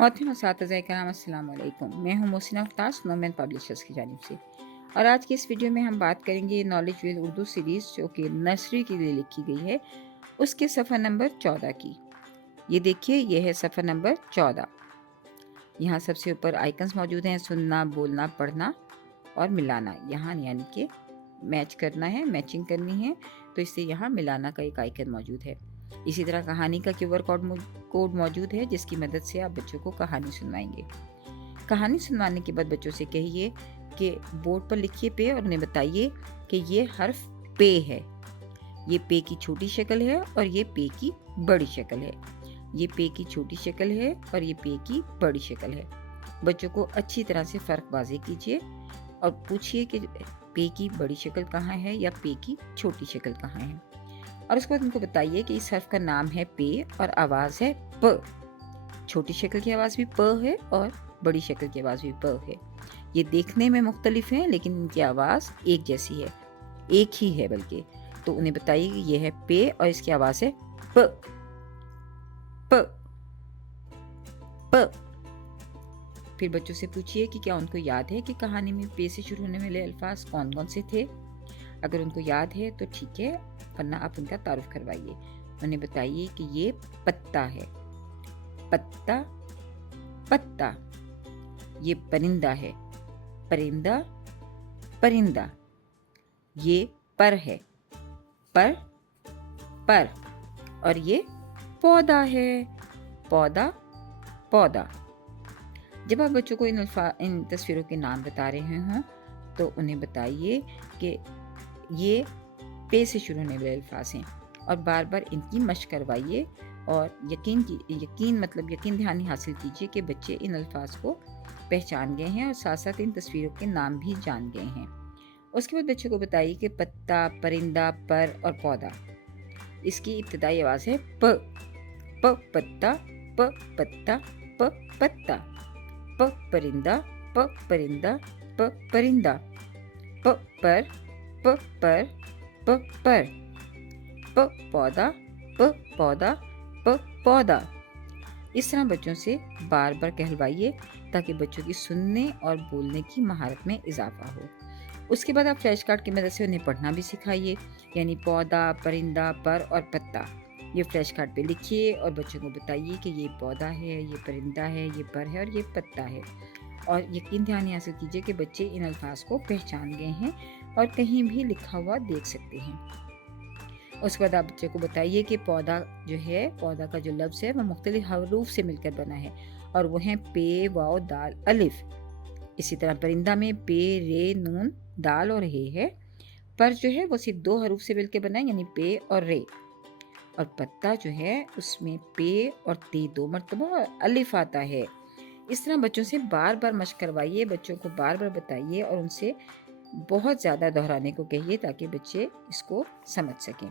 मोहतरम असातिज़ा इकराम अस्सलाम वालेकुम। मैं हूँ मोहसिना अख्तार स्नोमैन पब्लिशर्स की जानिब से, और आज की इस वीडियो में हम बात करेंगे नॉलेज व्हील उर्दू सीरीज़ जो कि नर्सरी के लिए लिखी गई है, उसके सफ़ा नंबर 14 की। ये देखिए, ये है सफ़ा नंबर 14। यहाँ सबसे ऊपर आइकन्स मौजूद हैं, सुनना, बोलना, पढ़ना और मिलाना। यहाँ यानी कि मैच करना है, मैचिंग करनी है, तो इससे यहाँ मिलाना का एक आइकन मौजूद है। इसी तरह कहानी का QR कोड मौजूद है, जिसकी मदद से आप बच्चों को कहानी सुनवाएंगे। कहानी सुनवाने के बाद बच्चों से कहिए कि बोर्ड पर लिखिए पे, और उन्हें बताइए कि ये हर्फ पे है, ये पे की छोटी शक्ल है और ये पे की बड़ी शक्ल है। ये पे की छोटी शक्ल है और ये पे की बड़ी शक्ल है। बच्चों को अच्छी तरह से फ़र्क वाज़े कीजिए और पूछिए कि पे की बड़ी शक्ल कहाँ है या पे की छोटी शक्ल कहाँ है। और उसके बाद उनको बताइए कि इस हर्फ का नाम है पे और आवाज़ है प। छोटी शक्ल की आवाज़ भी प है और बड़ी शक्ल की आवाज़ भी प है। ये देखने में मुख्तलिफ हैं, लेकिन इनकी आवाज़ एक जैसी है, एक ही है बल्कि। तो उन्हें बताइए कि ये है पे और इसकी आवाज़ है प प प। फिर बच्चों से पूछिए कि क्या उनको याद है कि कहानी में पे से शुरू होने वाले अल्फाज कौन कौन से थे। अगर उनको याद है तो ठीक है, वरना आप उनका तारुफ करवाइए। उन्हें बताइए कि ये पत्ता है, पत्ता पत्ता। ये परिंदा है, परिंदा परिंदा। ये पर है, पर पर। और ये पौधा है, पौधा पौधा। जब आप बच्चों को इन तस्वीरों के नाम बता रहे हों तो उन्हें बताइए कि ये पे से शुरू होने वाले अल्फाज हैं, और बार बार इनकी मशक करवाइए और यकीन दहानी हासिल कीजिए कि बच्चे इन अल्फाज को पहचान गए हैं और साथ साथ इन तस्वीरों के नाम भी जान गए हैं। उसके बाद बच्चों को बताइए कि पत्ता, परिंदा, पर और पौधा, इसकी इब्तिदाई आवाज़ है प। प पत्ता, प पत्ता, प पत्ता। प परिंदा, प परिंदा, प परिंदा। प पर, प पर, प पर। प पौधा, प पौधा, प पौधा। इस तरह बच्चों से बार बार कहलवाइए ताकि बच्चों की सुनने और बोलने की महारत में इजाफा हो। उसके बाद आप फ्लैश कार्ड की मदद से उन्हें पढ़ना भी सिखाइए, यानी पौधा, परिंदा, पर और पत्ता। ये फ्लैश कार्ड पे लिखिए और बच्चों को बताइए कि ये पौधा है, ये परिंदा है, ये पर है और ये पत्ता है। और यकीन दहानी हासिल कीजिए कि बच्चे इन अल्फाज को पहचान गए हैं और कहीं भी लिखा हुआ देख सकते हैं। उसके बाद आप बच्चे को बताइए कि पौधा जो है, पौधा का जो लफ्ज़ है वो मुख्तलिफ हरूफ से मिलकर बना है, और वो हैं पे, वाव, दाल, अलिफ। इसी तरह परिंदा में पे, रे, नून, दाल और हे है। पर जो है वो सिर्फ 2 हरूफ से मिलकर बना है, यानी पे और रे। और पत्ता जो है उसमें पे और ते 2 मरतबा और अलिफ आता है। इस तरह बच्चों से बार बार मशक करवाइए, बच्चों को बार बार बताइए और उनसे बहुत ज़्यादा दोहराने को कहिए ताकि बच्चे इसको समझ सकें।